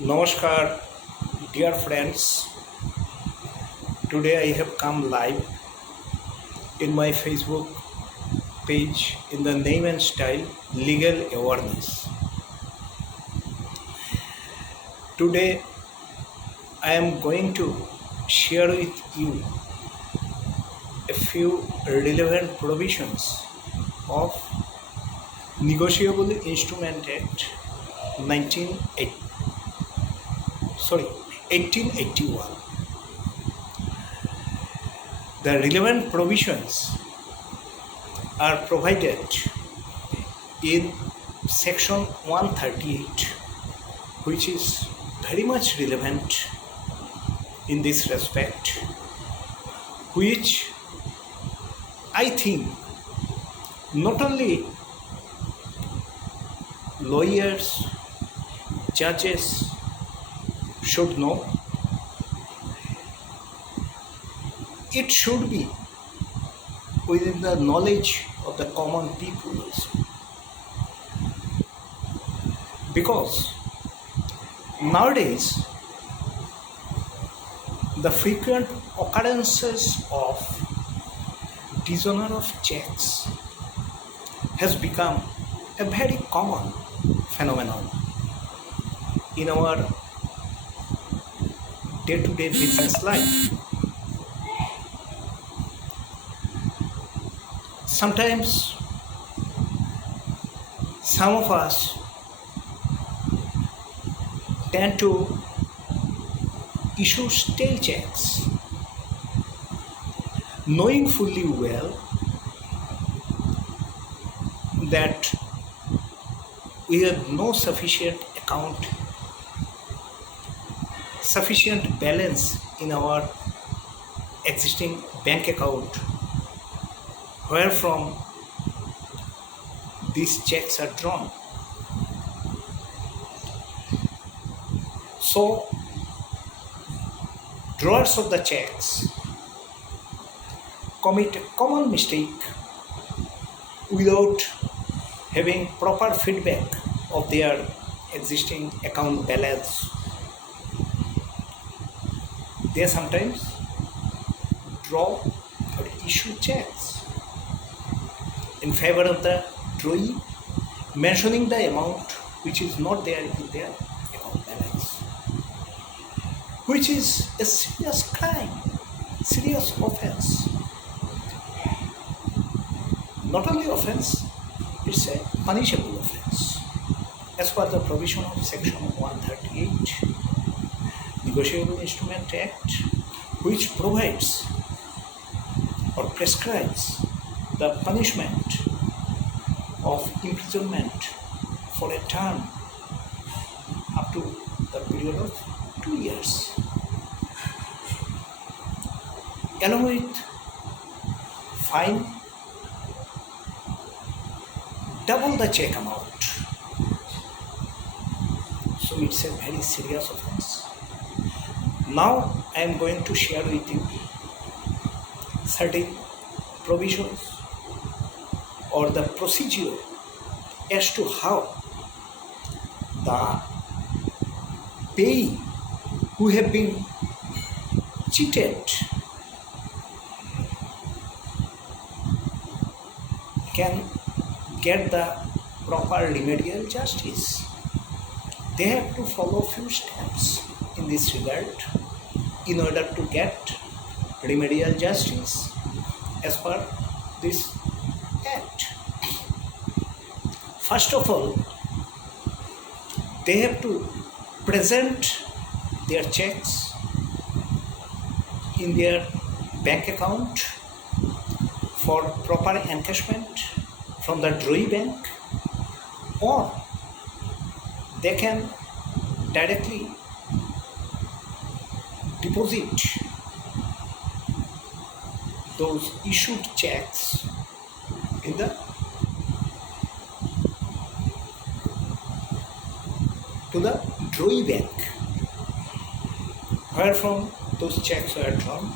Namaskar, dear friends. Today I have come live in my Facebook page in the name and style Legal Awareness. Today I am going to share with you a few relevant provisions of Negotiable Instrument Act 1980, 1881. The relevant provisions are provided in section 138, which is very much relevant in this respect, which I think not only lawyers, judges should know, it should be within the knowledge of the common people also. Because nowadays the frequent occurrences of dishonor of checks has become a very common phenomenon in our day-to-day business life. Sometimes some of us tend to issue stale checks, knowing fully well that we have no sufficient balance in our existing bank account, wherefrom these checks are drawn. So, drawers of the checks commit a common mistake without having proper feedback of their existing account balance. They sometimes draw or issue checks in favor of the drawee, mentioning the amount which is not there in their account balance, which is a serious crime, serious offense. Not only offense, it's a punishable offense. As per the provision of section 138 Negotiable Instrument Act, which provides or prescribes the punishment of imprisonment for a term up to the period of 2 years, along with fine double the check amount. So it's a very serious offense. Now I am going to share with you certain provisions or the procedure as to how the payee who have been cheated can get the proper remedial justice. They have to follow few steps in this regard in order to get remedial justice as per this act. First of all, they have to present their checks in their bank account for proper encashment from the drawee bank, or they can directly deposit those issued checks in the to the drawee bank, wherefrom those checks are drawn.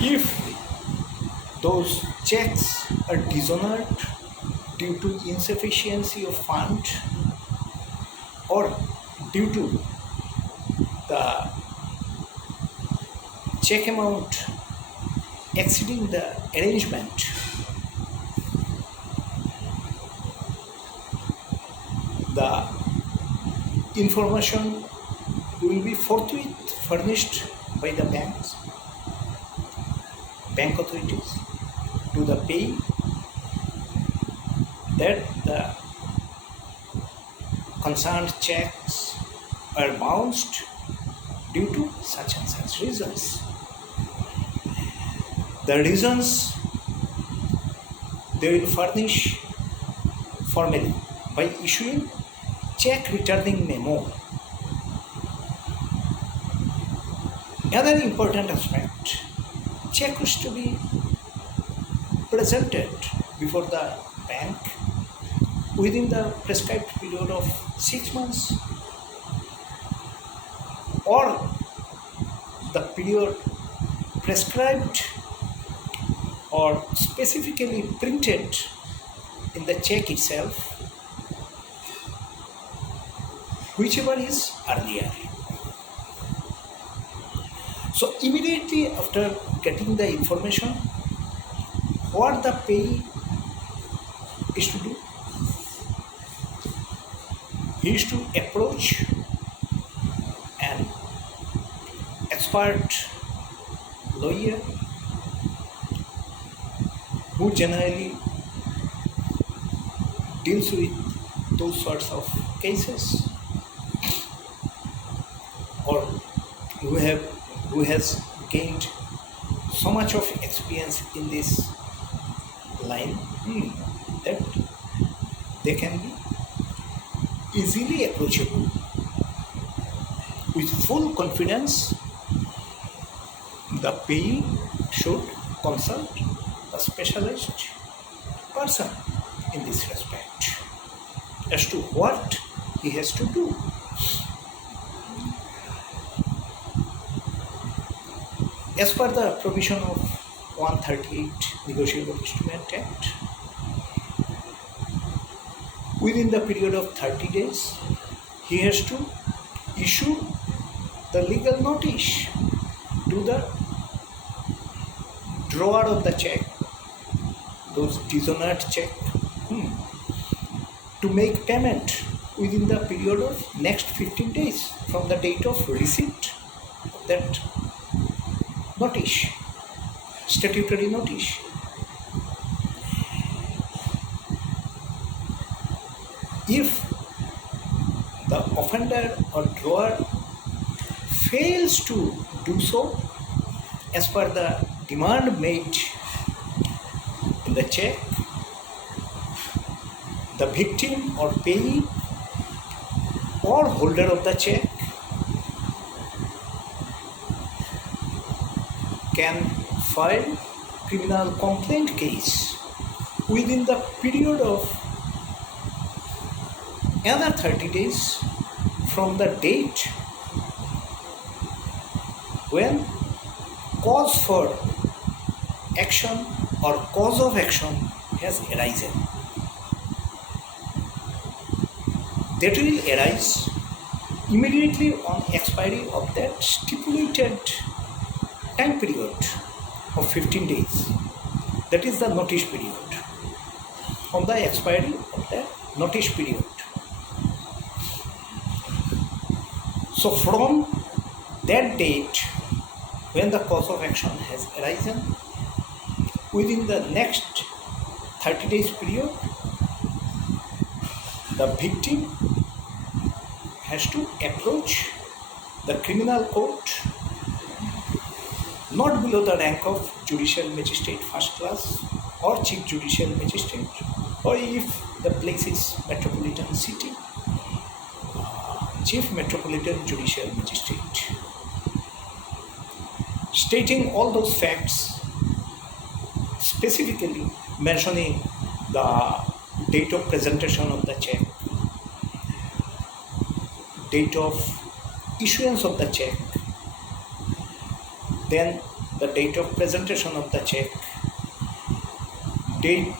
If those checks are dishonored due to insufficiency of fund or due to the check amount exceeding the arrangement, the information will be forthwith furnished by the banks, bank authorities to the payee that the concerned checks are bounced due to such and such reasons. The reasons they will furnish formally by issuing check returning memo. Another important aspect, check is to be presented before the bank within the prescribed period of 6 months or the period prescribed or specifically printed in the check itself, whichever is earlier. So immediately after getting the information, what the payee is to do, he is to approach an expert lawyer who generally deals with those sorts of cases, or who has gained so much of experience in this line that they can be easily approachable. With full confidence, the payee should consult a specialized person in this respect as to what he has to do. As per the provision of 138 Negotiable Instrument Act, within the period of 30 days, he has to issue the legal notice to the drawer of the check, those dishonored check, to make payment within the period of next 15 days from the date of receipt of that notice, statutory notice. If the offender or drawer fails to do so as per the demand made in the check, the victim or payee or holder of the check can file criminal complaint case within the period of another 30 days from the date when cause for action or cause of action has arisen. That will arise immediately on expiry of that stipulated time period of 15 days. That is the notice period. On the expiry of that notice period. So from that date, when the cause of action has arisen, within the next 30 days period, the victim has to approach the criminal court not below the rank of judicial magistrate first class or chief judicial magistrate, or if the place is metropolitan city, chief metropolitan judicial magistrate, stating all those facts, specifically mentioning the date of presentation of the check, date of issuance of the check, then the date of presentation of the check, date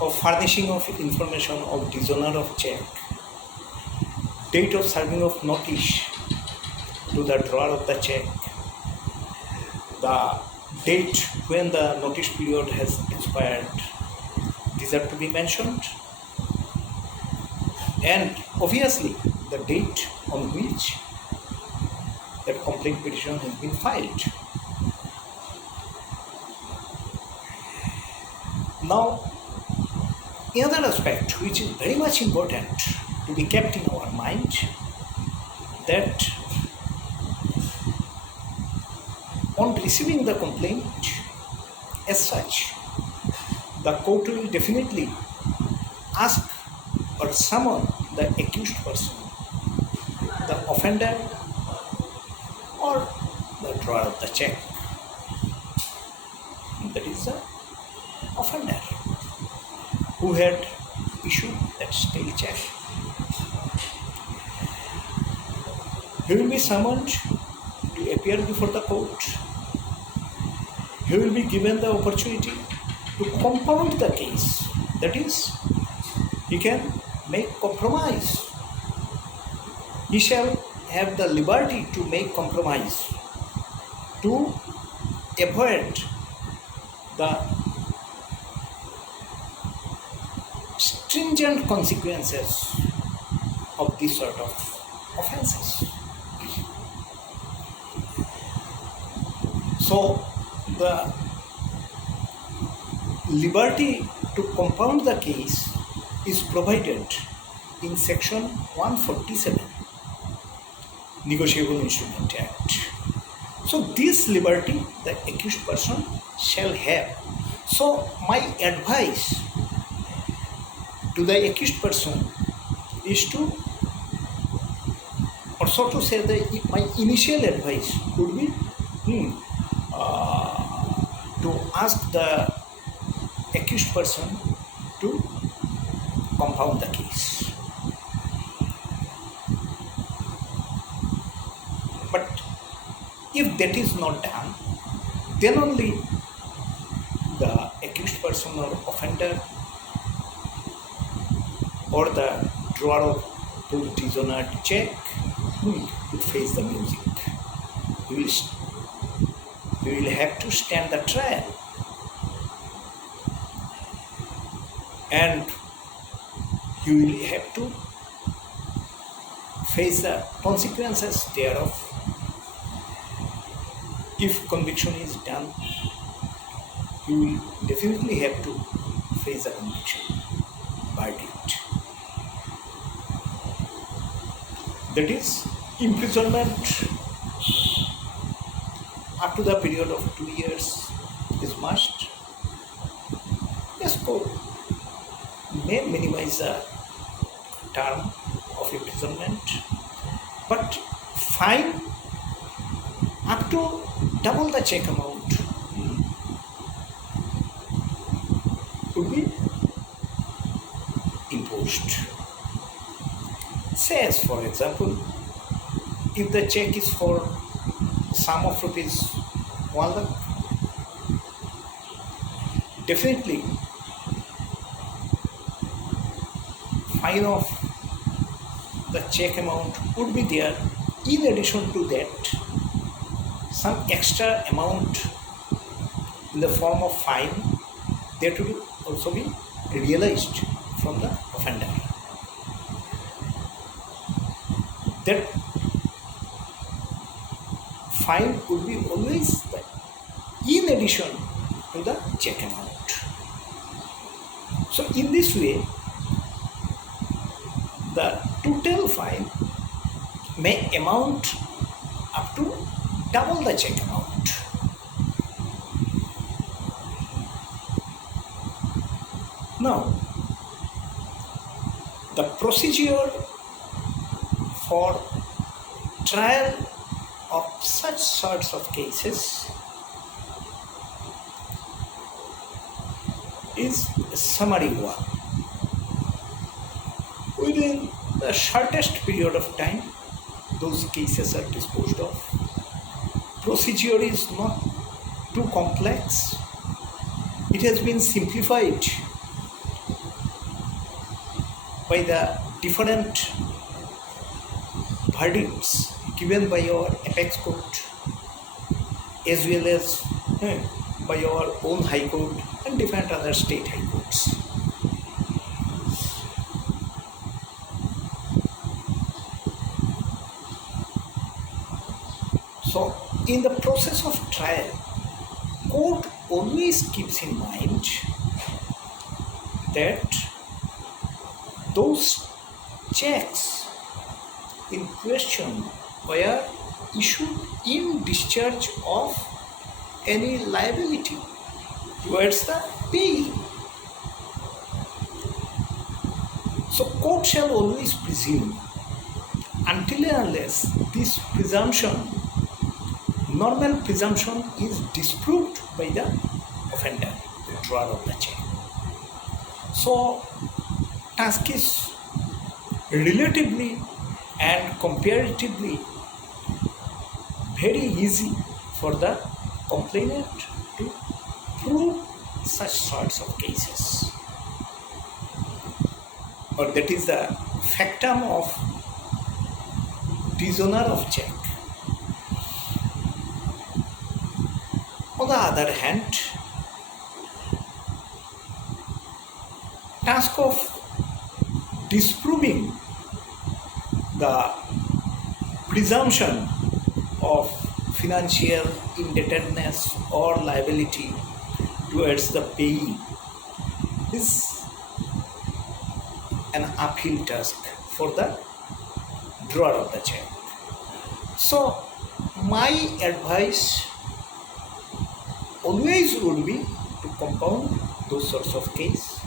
of furnishing of information of dishonor of check, date of serving of notice to the drawer of the check, the date when the notice period has expired, these are to be mentioned, and obviously the date on which that complaint petition has been filed. Now, another aspect which is very much important to be kept in our mind, that on receiving the complaint as such, the court will definitely ask or summon the accused person, the offender, or the drawer of the check. That is the offender who had issued that stale check. He will be summoned to appear before the court. He will be given the opportunity to compound the case. That is, he can make compromise. He shall have the liberty to make compromise to avoid the stringent consequences of this sort of offenses. So, the liberty to compound the case is provided in section 147, Negotiable Instrument Act. So, this liberty the accused person shall have. So, my advice to the accused person is to, or so to say, that my initial advice would be to ask the accused person to compound the case. But if that is not done, then only the accused person or offender or the drawer of the dishonored check will face the music. He will have to stand the trial, and he will have to face the consequences thereof. If conviction is done, he will definitely have to face the conviction verdict. That is, imprisonment up to the period of 2 years is must. Yes, court may minimize the term of imprisonment, but fine up to double the check amount would be imposed. Say, as for example, if the check is for sum of rupees 1 lakh, definitely fine of the check amount would be there. In addition to that, some extra amount in the form of fine that will also be realized from the offender. That fine would be always in addition to the check amount. So in this way, the total fine may amount up to double the check amount. Now, the procedure for trial of such sorts of cases is a summary one. Within the shortest period of time, those cases are disposed of. Procedure is not too complex. It has been simplified by the different verdicts given by our apex court as well as by our own high court and different other state high courts. So in the process of trial, court always keeps in mind that those checks in question were issued in discharge of any liability towards the payee. So court shall always presume until and unless this presumption, normal presumption, is disproved by the offender, the drawer of the check. So task is relatively and comparatively very easy for the complainant to prove such sorts of cases, or that is the factum of dishonor of check. On the other hand, task of disproving the presumption of financial indebtedness or liability towards the payee is an uphill task for the drawer of the check. So my advice always would be to compound those sorts of cases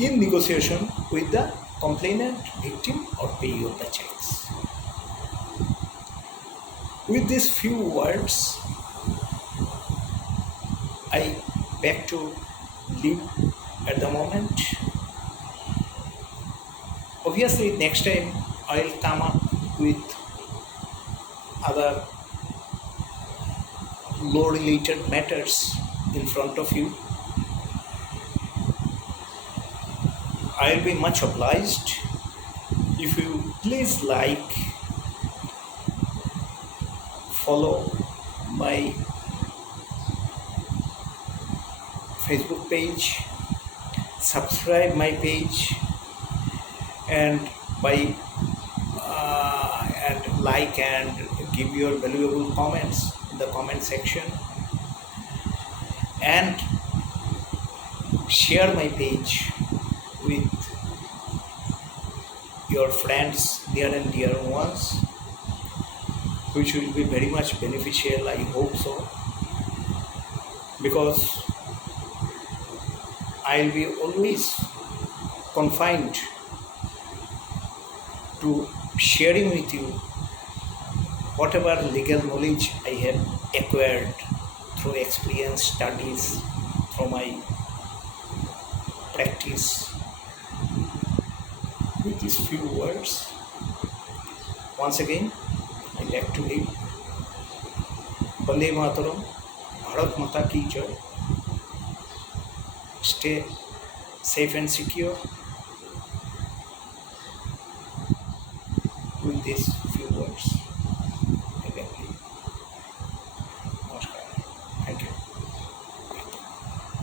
in negotiation with the complainant, victim, or payee of the checks. With these few words, I beg to leave at the moment. Obviously, next time I will come up with other law-related matters in front of you. I will be much obliged if you please follow my Facebook page, subscribe my page, and like and give your valuable comments in the comment section, and share my page with your friends, near and dear ones, which will be very much beneficial, I hope so, because I will be always confined to sharing with you whatever legal knowledge I have acquired through experience, studies, through my practice. With these few words, once again, I like to leave. Vande Mataram, Bharat Mata Ki Jai. Stay safe and secure with this